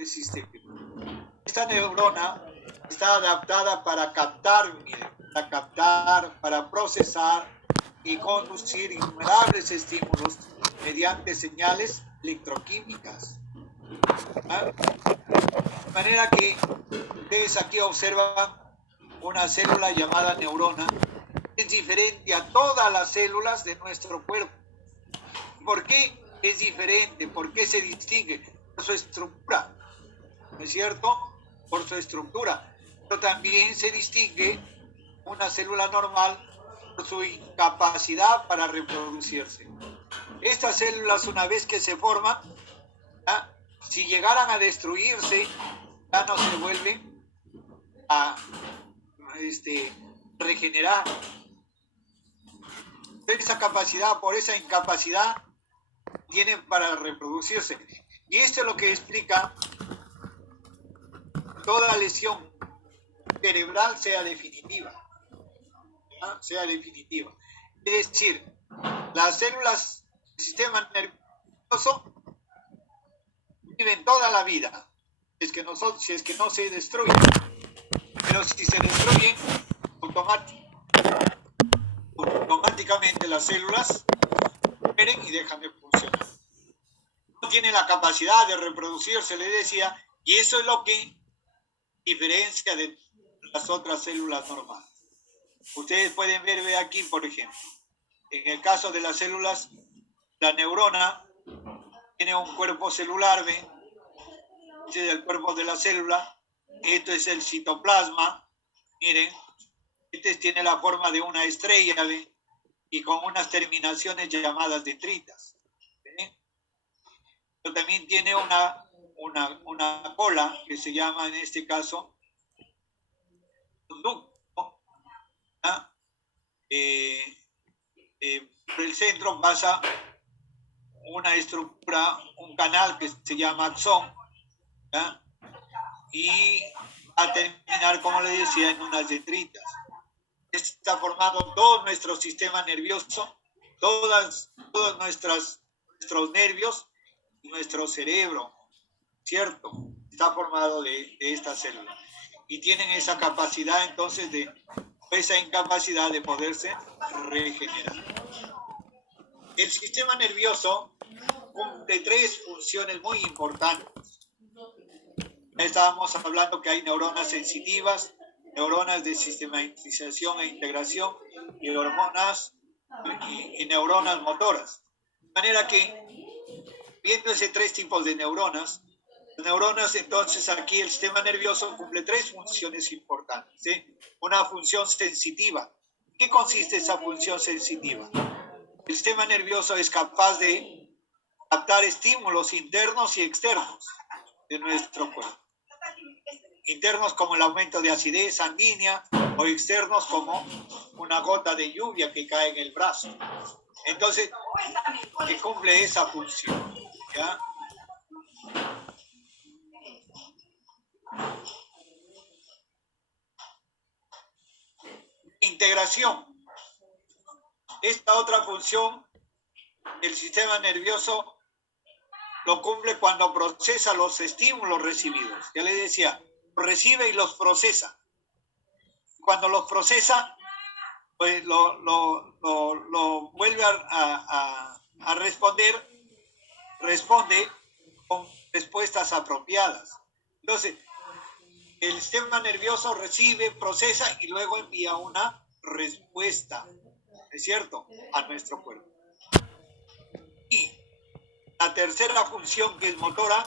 del sistema. Esta neurona está adaptada para captar, para procesar y conducir innumerables estímulos mediante señales electroquímicas. ¿Ah? De manera que ustedes aquí observan una célula llamada neurona, que es diferente a todas las células de nuestro cuerpo. ¿Por qué es diferente? ¿Por qué se distingue? Por su estructura, ¿no es cierto? Por su estructura. Pero también se distingue una célula normal por su incapacidad para reproducirse. Estas células, una vez que se forman, ¿ya? Si llegaran a destruirse, ya no se vuelven a regenerar. Esa capacidad, por esa incapacidad, tienen para reproducirse. Y esto es lo que explica toda lesión cerebral sea definitiva. ¿No? Sea definitiva. Es decir, las células del sistema nervioso viven toda la vida, si es que no se destruyen. Pero si se destruyen, automáticamente las células mueren y dejan de funcionar. No tienen la capacidad de reproducirse, le decía, y eso es lo que diferencia de las otras células normales. Ustedes pueden ver aquí, por ejemplo, en el caso de las células, la neurona tiene un cuerpo celular, ¿ven? Este es el cuerpo de la célula, esto es el citoplasma, miren, este tiene la forma de una estrella, ¿ven? Y con unas terminaciones llamadas dendritas. ¿Ven? Pero también tiene una cola que se llama en este caso conducto. ¿Ah? Por el centro pasa una estructura, un canal que se llama axón, ¿ya? Y va a terminar, como le decía, en unas dendritas. Está formado todo nuestro sistema nervioso, todos nuestros nervios y nuestro cerebro, ¿cierto? Está formado de esta célula. Y tienen esa capacidad, entonces, esa incapacidad de poderse regenerar. El sistema nervioso cumple 3 funciones muy importantes. Estábamos hablando que hay neuronas sensitivas, neuronas de sistematización e integración y neuronas motoras. De manera que, viendo ese 3 tipos de neuronas, las neuronas, entonces aquí el sistema nervioso cumple 3 funciones importantes, ¿sí? Una función sensitiva. ¿En qué consiste esa función sensitiva? El sistema nervioso es capaz de captar estímulos internos y externos de nuestro cuerpo. Internos como el aumento de acidez sanguínea o externos como una gota de lluvia que cae en el brazo. Entonces, que cumple esa función, ¿ya? Integración. Esta otra función, el sistema nervioso lo cumple cuando procesa los estímulos recibidos. Ya les decía, recibe y los procesa. Cuando los procesa, pues lo vuelve a responder, responde con respuestas apropiadas. Entonces, el sistema nervioso recibe, procesa y luego envía una respuesta, ¿es cierto?, a nuestro cuerpo. Y la tercera función, que es motora,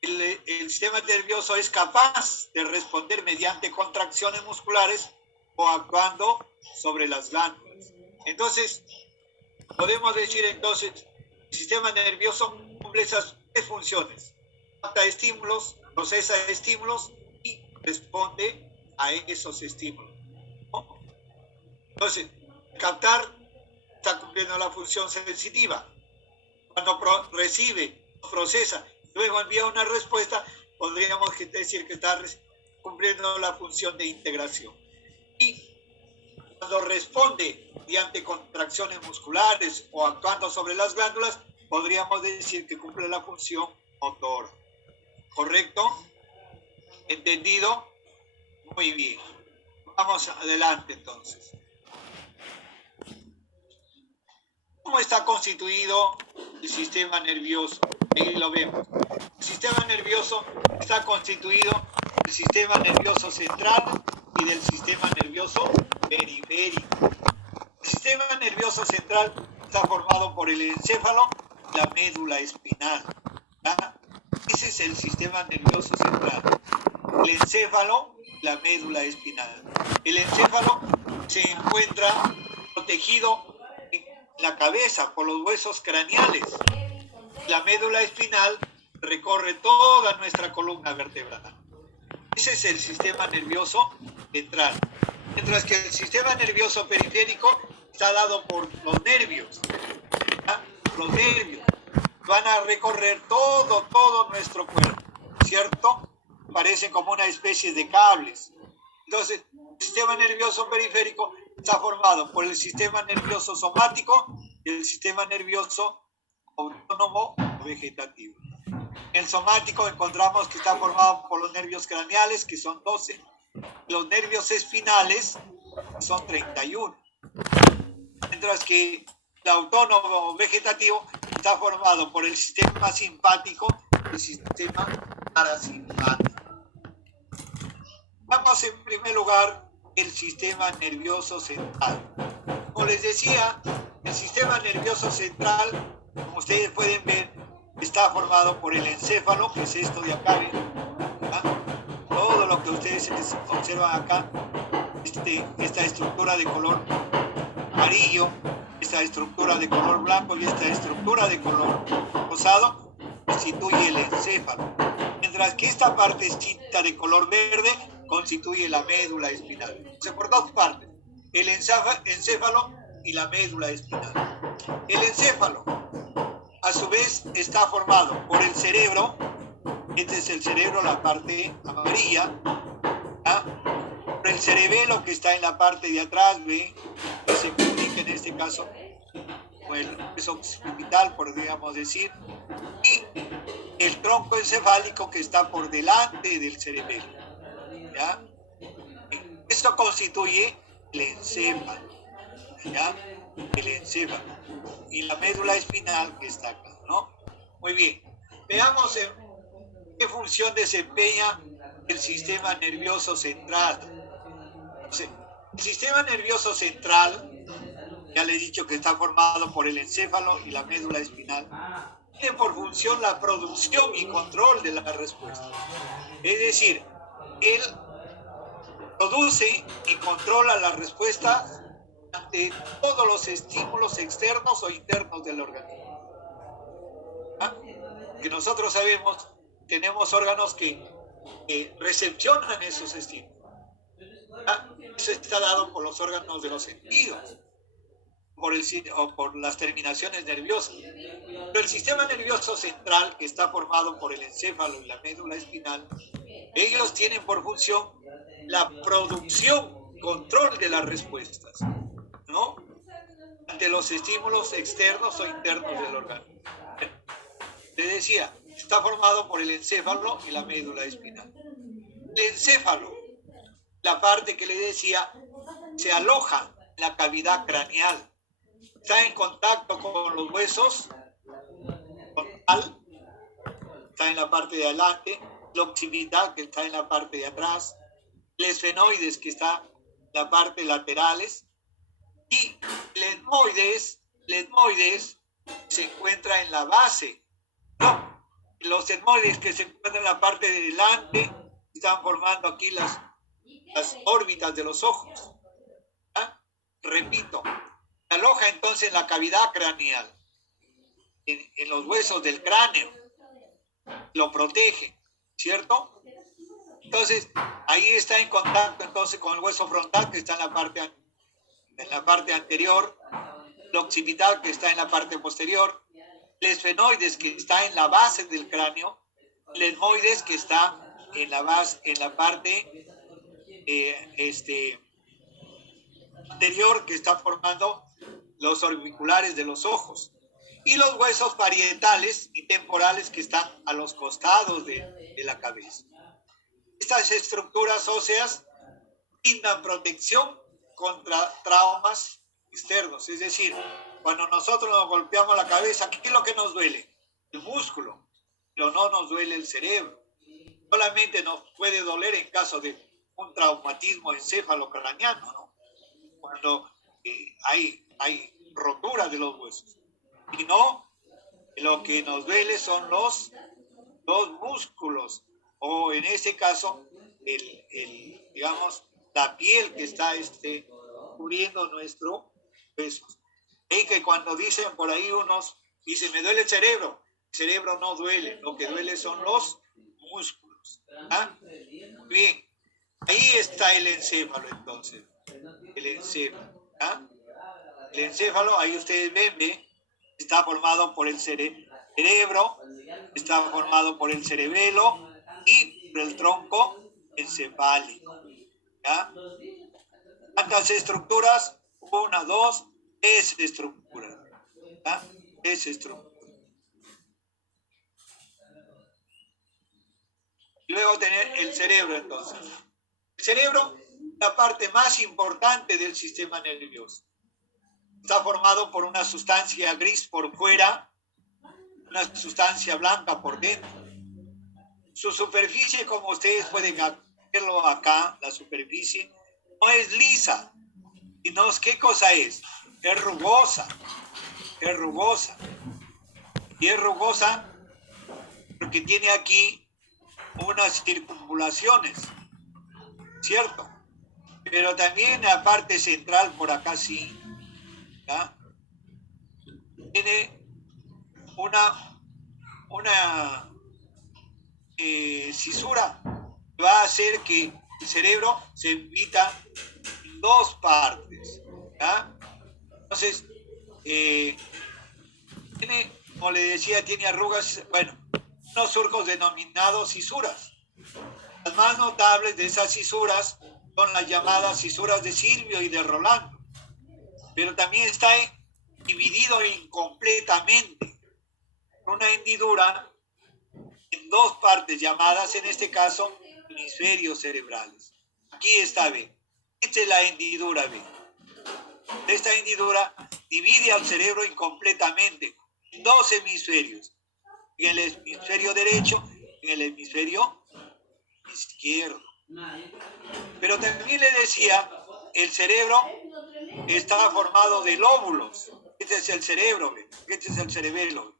el sistema nervioso es capaz de responder mediante contracciones musculares o actuando sobre las glándulas. Entonces, podemos decir entonces, el sistema nervioso cumple esas 3 funciones. Capta estímulos, procesa estímulos y responde a esos estímulos, ¿no? Entonces, captar está cumpliendo la función sensitiva. Cuando recibe, procesa, luego envía una respuesta, podríamos decir que está cumpliendo la función de integración. Y cuando responde mediante contracciones musculares o actuando sobre las glándulas, podríamos decir que cumple la función motora. ¿Correcto? ¿Entendido? Muy bien. Vamos adelante entonces. ¿Cómo está constituido el sistema nervioso? Ahí lo vemos. El sistema nervioso está constituido del sistema nervioso central y del sistema nervioso periférico. El sistema nervioso central está formado por el encéfalo y la médula espinal. ¿Ya? Ese es el sistema nervioso central. El encéfalo, la médula espinal. El encéfalo se encuentra protegido en la cabeza por los huesos craneales. La médula espinal recorre toda nuestra columna vertebral. Ese es el sistema nervioso central. Mientras que el sistema nervioso periférico está dado por los nervios. ¿Ya? Los nervios van a recorrer todo nuestro cuerpo, ¿cierto? Parecen como una especie de cables. Entonces, el sistema nervioso periférico está formado por el sistema nervioso somático y el sistema nervioso autónomo o vegetativo. En el somático encontramos que está formado por los nervios craneales, que son 12. Los nervios espinales son 31. Mientras que el autónomo o vegetativo está formado por el sistema simpático y el sistema parasimpático. Vamos en primer lugar el sistema nervioso central. Como les decía, el sistema nervioso central, como ustedes pueden ver, está formado por el encéfalo, que es esto de acá. ¿Ah? Todo lo que ustedes observan acá, esta estructura de color amarillo, esta estructura de color blanco y esta estructura de color rosado, constituye el encéfalo. Mientras que esta partecita de color verde constituye la médula espinal. O sea, por dos partes, el encéfalo y la médula espinal. El encéfalo, a su vez, está formado por el cerebro. Este es el cerebro, la parte amarilla. ¿Ah? Por el cerebelo, que está en la parte de atrás, ¿ve? Que se comunica en este caso con el hueso occipital, podríamos decir. Y el tronco encefálico, que está por delante del cerebelo. ¿Ya? Esto constituye el encéfalo. ¿Ya? El encéfalo. Y la médula espinal, que está acá, ¿no? Muy bien. Veamos qué función desempeña el sistema nervioso central. El sistema nervioso central, ya le he dicho que está formado por el encéfalo y la médula espinal, tiene por función la producción y control de la respuesta. Es decir, él produce y controla la respuesta ante todos los estímulos externos o internos del organismo. ¿Ah? Que nosotros sabemos, tenemos órganos que recepcionan esos estímulos. ¿Ah? Eso está dado por los órganos de los sentidos o por las terminaciones nerviosas. Pero el sistema nervioso central, que está formado por el encéfalo y la médula espinal, ellos tienen por función la producción, control de las respuestas, ¿no? Ante los estímulos externos o internos del organismo. Les decía, está formado por el encéfalo y la médula espinal. El encéfalo, la parte que les decía, se aloja en la cavidad craneal. Está en contacto con los huesos frontal, está en la parte de adelante, el occipital, que está en la parte de atrás, el esfenoides, que está en la parte laterales, y el etmoides se encuentra en la base. No, los etmoides que se encuentran en la parte de delante están formando aquí las órbitas de los ojos. ¿Ah? Repito, se aloja entonces en la cavidad craneal, en los huesos del cráneo, lo protege, ¿cierto? Entonces, ahí está en contacto entonces con el hueso frontal, que está en la parte anterior, el occipital, que está en la parte posterior, el esfenoides, que está en la base del cráneo, el etmoides, que está en la parte anterior, que está formando los orbiculares de los ojos. y los huesos parietales y temporales que están a los costados de la cabeza. Estas estructuras óseas brindan protección contra traumas externos, es decir, cuando nosotros nos golpeamos la cabeza, ¿qué es lo que nos duele? El músculo, pero no nos duele el cerebro. Solamente nos puede doler en caso de un traumatismo encéfalo-craneano, ¿no? Cuando hay rotura de los huesos. Y no, lo que nos duele son los músculos, o en este caso, digamos, la piel que está cubriendo nuestro hueso. Y que cuando dicen por ahí unos, dicen, me duele el cerebro no duele, lo que duele son los músculos. ¿Ah? Bien, ahí está el encéfalo entonces, el encéfalo. ¿Ah? El encéfalo, ahí ustedes ven, está formado por el cerebro, está formado por el cerebelo y por el tronco encefálico. ¿Ya? ¿Cuántas estructuras? 1, 2, 3 estructuras. ¿Ya? 3 estructuras. Y luego tener el cerebro entonces. El cerebro es la parte más importante del sistema nervioso. Está formado por una sustancia gris por fuera, una sustancia blanca por dentro. Su superficie, como ustedes pueden verlo acá, la superficie, no es lisa, sino ¿qué cosa es? Es rugosa, es rugosa. Y es rugosa porque tiene aquí unas circunvalaciones, ¿cierto? Pero también la parte central, por acá sí, ¿ya? Tiene una cisura que va a hacer que el cerebro se divida en 2 partes, ¿ya? Entonces, tiene, como le decía, tiene arrugas, bueno, unos surcos denominados cisuras. Las más notables de esas cisuras son las llamadas cisuras de Silvio y de Rolando, pero también está dividido incompletamente, una hendidura en 2 partes llamadas, en este caso, hemisferios cerebrales. Aquí está, ve. Esta es la hendidura, ve. Esta hendidura divide al cerebro incompletamente en 2 hemisferios, en el hemisferio derecho y en el hemisferio izquierdo. Pero también le decía, el cerebro está formado de lóbulos. Este es el cerebro, ve. Este es el cerebelo.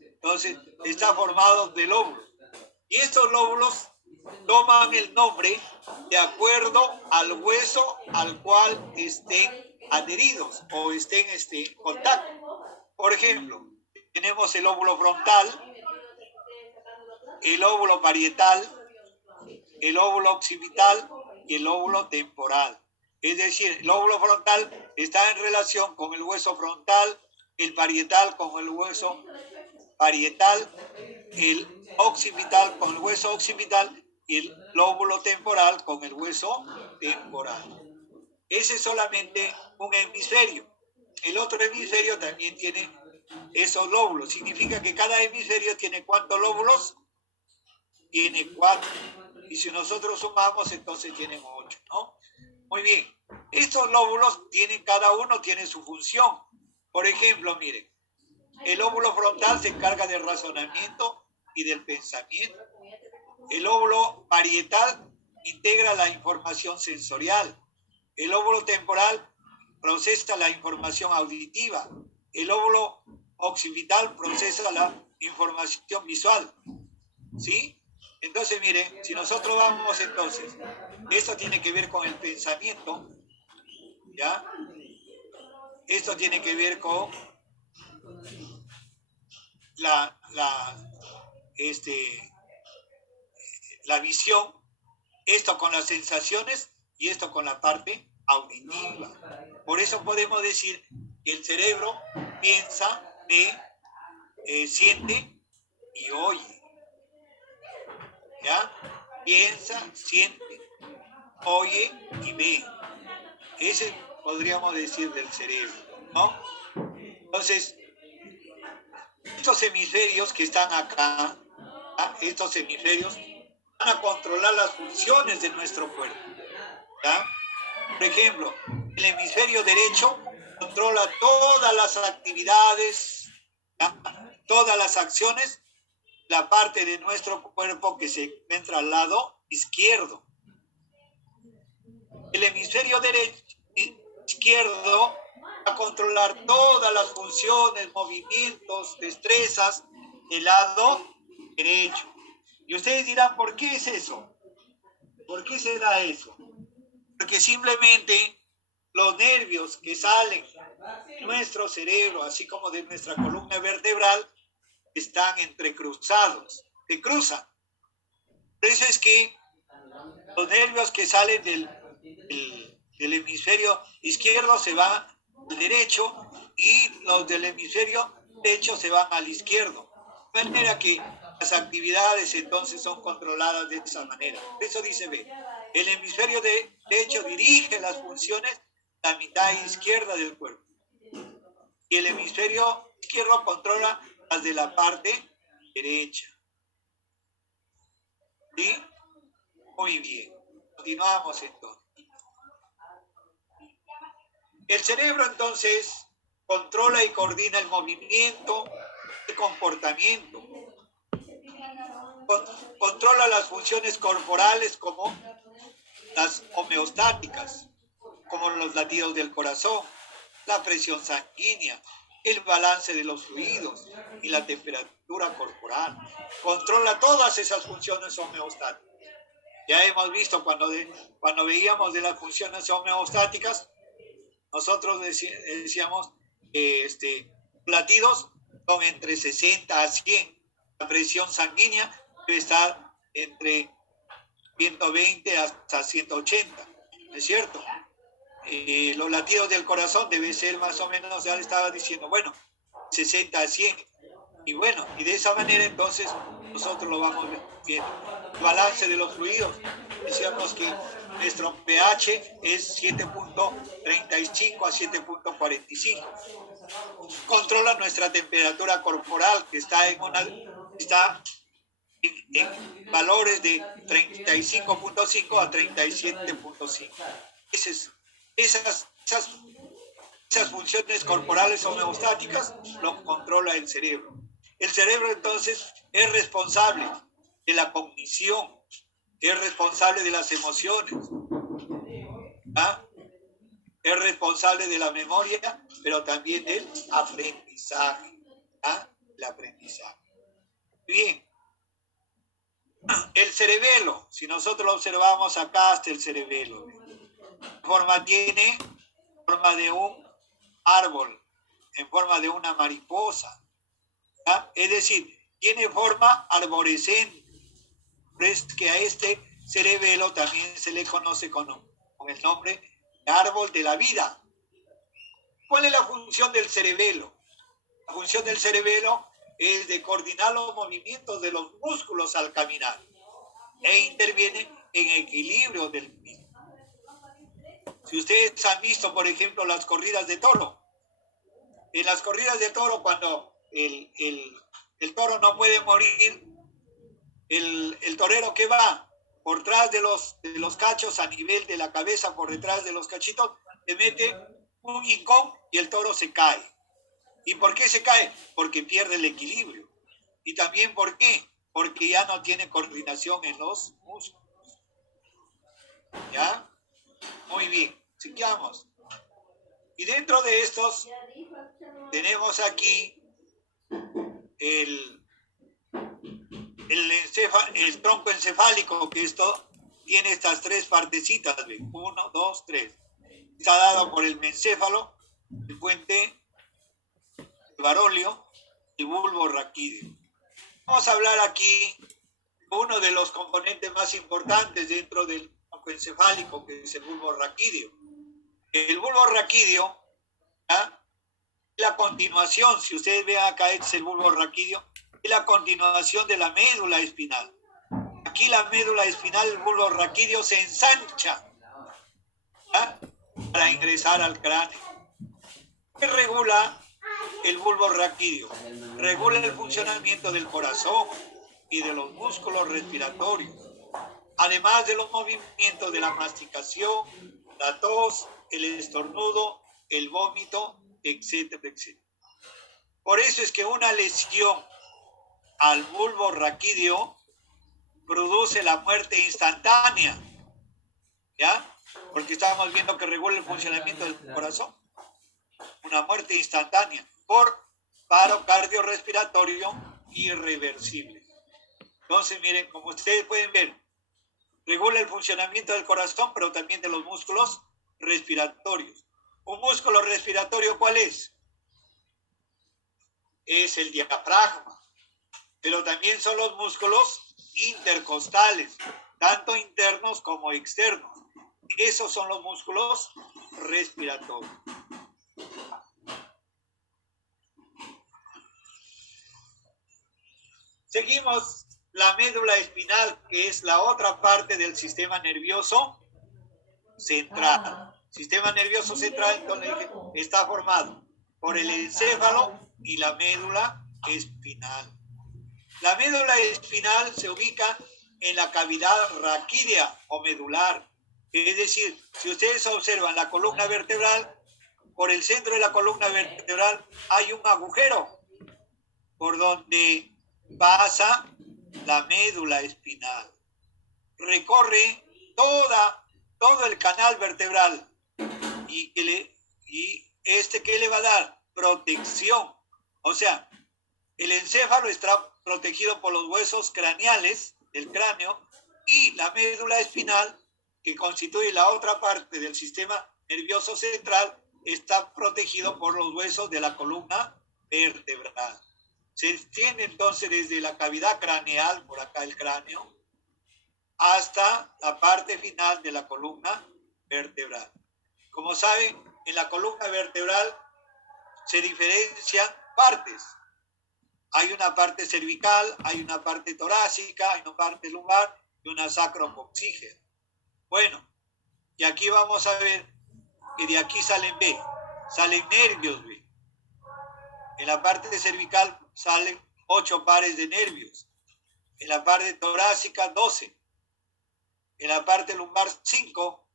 Entonces, está formado de lóbulos. Y estos lóbulos toman el nombre de acuerdo al hueso al cual estén adheridos o estén en contacto. Por ejemplo, tenemos el lóbulo frontal, el lóbulo parietal, el lóbulo occipital y el lóbulo temporal. Es decir, el lóbulo frontal está en relación con el hueso frontal, el parietal con el hueso parietal, el occipital con el hueso occipital y el lóbulo temporal con el hueso temporal. Ese es solamente un hemisferio. El otro hemisferio también tiene esos lóbulos. Significa que cada hemisferio tiene ¿cuántos lóbulos? Tiene 4. Y si nosotros sumamos, entonces tienen 8, ¿no? Muy bien. Estos lóbulos cada uno tiene su función. Por ejemplo, miren, el lóbulo frontal se encarga del razonamiento y del pensamiento. El lóbulo parietal integra la información sensorial. El lóbulo temporal procesa la información auditiva. El lóbulo occipital procesa la información visual. ¿Sí? Entonces, miren, si nosotros vamos entonces, esto tiene que ver con el pensamiento, ¿ya? Esto tiene que ver con la visión, esto con las sensaciones y esto con la parte auditiva. Por eso podemos decir que el cerebro piensa, ve, siente y oye. ¿Ya? Piensa, siente, oye y ve. Ese podríamos decir del cerebro, ¿no? Entonces, estos hemisferios que están acá, estos hemisferios van a controlar las funciones de nuestro cuerpo. ¿Ya? Por ejemplo, el hemisferio derecho controla todas las actividades, ¿ya? Todas las acciones, la parte de nuestro cuerpo que se encuentra al lado izquierdo. El hemisferio izquierdo va a controlar todas las funciones, movimientos, destrezas del lado derecho. Y ustedes dirán, ¿por qué es eso? ¿Por qué se da eso? Porque simplemente los nervios que salen de nuestro cerebro, así como de nuestra columna vertebral, están entrecruzados, se cruzan. Por eso es que los nervios que salen del hemisferio izquierdo se van al derecho y los del hemisferio derecho se van al izquierdo. De manera que las actividades entonces son controladas de esa manera. Por eso dice B, el hemisferio derecho dirige las funciones de la mitad izquierda del cuerpo. Y el hemisferio izquierdo controla las de la parte derecha. ¿Sí? Muy bien. Continuamos entonces. El cerebro entonces controla y coordina el movimiento, el comportamiento. Controla las funciones corporales como las homeostáticas, como los latidos del corazón, la presión sanguínea, el balance de los fluidos y la temperatura corporal. Controla todas esas funciones homeostáticas. Ya hemos visto cuando veíamos de las funciones homeostáticas, nosotros decíamos que latidos son entre 60 a 100. La presión sanguínea debe estar entre 120 hasta 180, ¿no es cierto? Los latidos del corazón debe ser más o menos, ya le estaba diciendo, bueno, 60 a 100. Y bueno, y de esa manera entonces nosotros lo vamos viendo. El balance de los fluidos, decíamos que nuestro pH es 7.35 a 7.45. Controla nuestra temperatura corporal, que está en valores de 35.5 a 37.5. Esas funciones corporales homeostáticas lo controla el cerebro. El cerebro entonces es responsable de la cognición, es responsable de las emociones, ¿ah? Es responsable de la memoria, pero también del aprendizaje. ¿Ah? El aprendizaje. Bien. El cerebelo, si nosotros lo observamos acá hasta el cerebelo, tiene forma de un árbol, en forma de una mariposa. ¿Ah? Es decir, tiene forma arborescente. Es que a este cerebelo también se le conoce con el nombre de árbol de la vida. ¿Cuál es la función del cerebelo? La función del cerebelo es de coordinar los movimientos de los músculos al caminar e interviene en equilibrio del mismo. Si ustedes han visto, por ejemplo, las corridas de toro, en las corridas de toro, cuando el toro no puede morir, el torero que va por detrás de los cachos, a nivel de la cabeza, por detrás de los cachitos, le mete un hincón y el toro se cae. ¿Y por qué se cae? Porque pierde el equilibrio. ¿Y también por qué? Porque ya no tiene coordinación en los músculos. ¿Ya? Muy bien, sigamos. Y dentro de estos tenemos aquí el tronco encefálico, que esto tiene estas tres partecitas, ¿ve? 1, 2, 3. Está dado por el mencéfalo, el puente, el varolio y bulbo raquídeo. Vamos a hablar aquí de uno de los componentes más importantes dentro del tronco encefálico, que es el bulbo raquídeo. El bulbo raquídeo, ¿ya? La continuación, si ustedes ven acá, es el bulbo raquídeo, es la continuación de la médula espinal. Aquí la médula espinal, el bulbo raquídeo, se ensancha, ¿ya? Para ingresar al cráneo. ¿Qué regula el bulbo raquídeo? Regula el funcionamiento del corazón y de los músculos respiratorios, además de los movimientos de la masticación, la tos, el estornudo, el vómito, etcétera, etcétera. Por eso es que una lesión al bulbo raquídeo produce la muerte instantánea, ¿ya? Porque estamos viendo que regula el funcionamiento del corazón. Una muerte instantánea por paro cardiorrespiratorio irreversible. Entonces, miren, como ustedes pueden ver, regula el funcionamiento del corazón, pero también de los músculos respiratorios. ¿Un músculo respiratorio cuál es? Es el diafragma, pero también son los músculos intercostales, tanto internos como externos. Esos son los músculos respiratorios. Seguimos la médula espinal, que es la otra parte del sistema nervioso central. Sistema nervioso central, entonces, está formado por el encéfalo y la médula espinal. La médula espinal se ubica en la cavidad raquídea o medular. Es decir, si ustedes observan la columna vertebral, por el centro de la columna vertebral hay un agujero por donde pasa la médula espinal. Recorre todo el canal vertebral y ¿qué le va a dar? Protección. O sea, el encéfalo está protegido por los huesos craneales del cráneo y la médula espinal, que constituye la otra parte del sistema nervioso central, está protegido por los huesos de la columna vertebral. Se extiende entonces desde la cavidad craneal, por acá el cráneo, hasta la parte final de la columna vertebral. Como saben, en la columna vertebral se diferencian partes. Hay una parte cervical, hay una parte torácica, hay una parte lumbar y una sacrocoxígea. Bueno, y aquí vamos a ver que de aquí salen nervios B. En la parte cervical salen 8 pares de nervios. En la parte torácica 12. En la parte lumbar 5.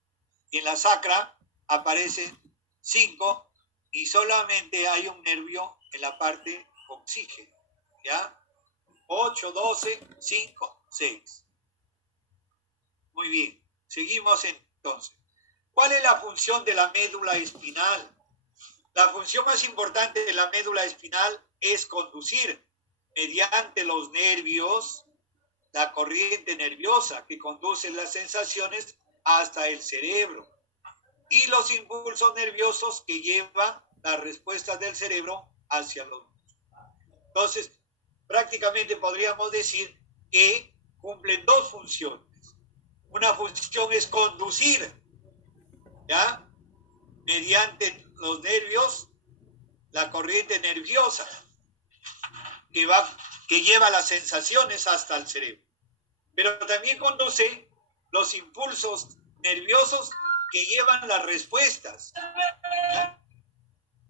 Y en la sacra aparecen 5 y solamente hay un nervio en la parte coxígea. ¿Ya? 8, 12, 5, 6. Muy bien. Seguimos entonces. ¿Cuál es la función de la médula espinal? La función más importante de la médula espinal es conducir mediante los nervios la corriente nerviosa que conduce las sensaciones hasta el cerebro y los impulsos nerviosos que llevan las respuestas del cerebro hacia los músculos. Entonces, prácticamente podríamos decir que cumplen dos funciones. Una función es conducir, ¿ya? Mediante los nervios, la corriente nerviosa que lleva las sensaciones hasta el cerebro. Pero también conduce los impulsos nerviosos que llevan las respuestas, ¿ya?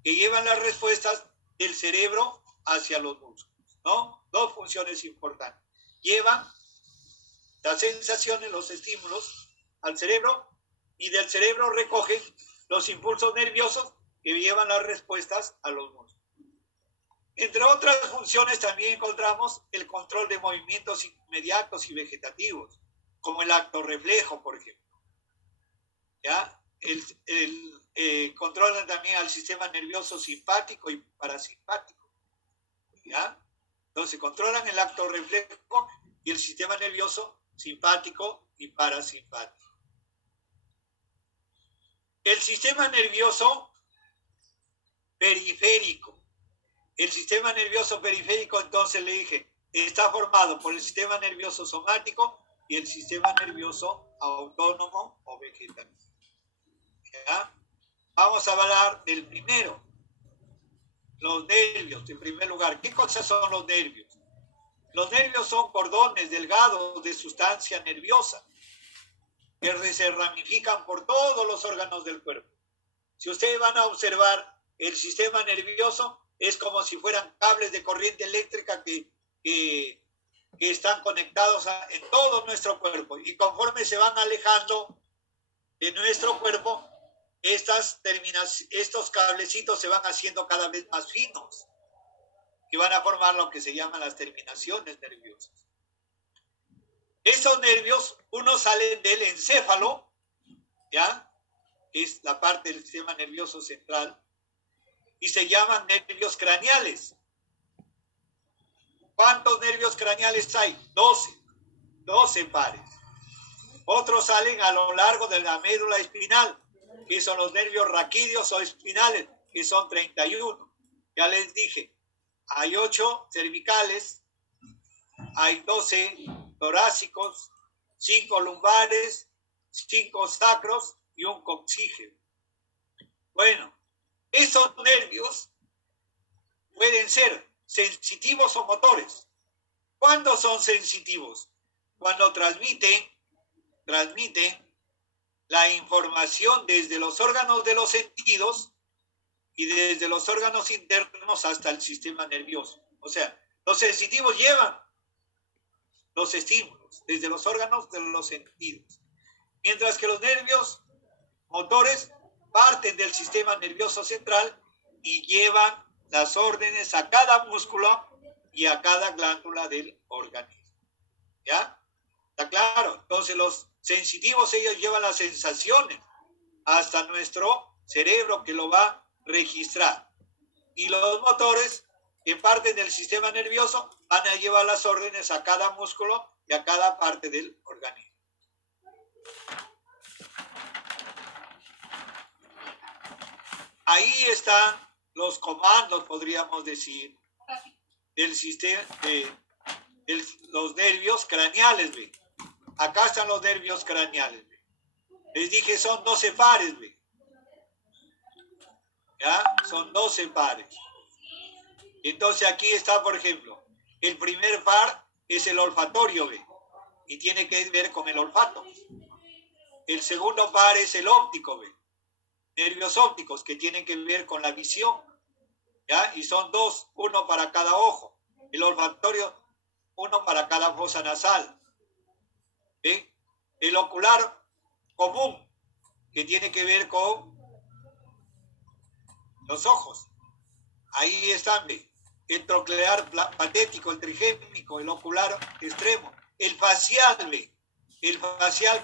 Que llevan las respuestas del cerebro hacia los músculos, ¿no? Dos funciones importantes. Llevan las sensaciones, los estímulos al cerebro y del cerebro recogen los impulsos nerviosos que llevan las respuestas a los músculos. Entre otras funciones también encontramos el control de movimientos inmediatos y vegetativos, como el acto reflejo, por ejemplo. ¿Ya? Controlan también al sistema nervioso simpático y parasimpático. ¿Ya? Entonces controlan el acto reflejo y el sistema nervioso simpático y parasimpático. El sistema nervioso periférico. El sistema nervioso periférico, entonces le dije, está formado por el sistema nervioso somático y el sistema nervioso autónomo o vegetativo. ¿Ya? Vamos a hablar del primero, los nervios, en primer lugar. ¿Qué cosas son los nervios? Los nervios son cordones delgados de sustancia nerviosa que se ramifican por todos los órganos del cuerpo. Si ustedes van a observar el sistema nervioso, es como si fueran cables de corriente eléctrica que están conectados en todo nuestro cuerpo. Y conforme se van alejando de nuestro cuerpo, estos cablecitos se van haciendo cada vez más finos y van a formar lo que se llaman las terminaciones nerviosas. Estos nervios, unos salen del encéfalo, ¿ya? Que es la parte del sistema nervioso central, y se llaman nervios craneales. ¿Cuántos nervios craneales hay? 12 pares. Otros salen a lo largo de la médula espinal, que son los nervios raquídeos o espinales, que son 31. Ya les dije, hay 8 cervicales, hay 12 torácicos, 5 lumbares, 5 sacros y un coxígeno. Bueno, esos nervios pueden ser sensitivos o motores. ¿Cuándo son sensitivos? Cuando transmiten la información desde los órganos de los sentidos y desde los órganos internos hasta el sistema nervioso. O sea, los sensitivos llevan los estímulos desde los órganos de los sentidos, mientras que los nervios motores parten del sistema nervioso central y llevan las órdenes a cada músculo y a cada glándula del organismo. ¿Ya? ¿Está claro? Entonces los sensitivos, ellos llevan las sensaciones hasta nuestro cerebro que lo va a registrar. Y los motores, que parten del sistema nervioso, van a llevar las órdenes a cada músculo y a cada parte del organismo. Ahí están los comandos, podríamos decir, del sistema de los nervios craneales, ¿ve? Acá están los nervios craneales, ¿ve? Les dije, son 12 pares, ¿ve? ¿Ya? Son 12 pares. Entonces aquí está, por ejemplo, el primer par es el olfatorio, ¿ve? Y tiene que ver con el olfato. El segundo par es el óptico, ¿ve? Nervios ópticos que tienen que ver con la visión, ¿ya? Y son 2, uno para cada ojo. El olfatorio, uno para cada fosa nasal. ¿Ve? El ocular común, que tiene que ver con los ojos. Ahí están, ¿ve? El troclear patético, el trigémico, el ocular extremo. El facial, ¿ve? El facial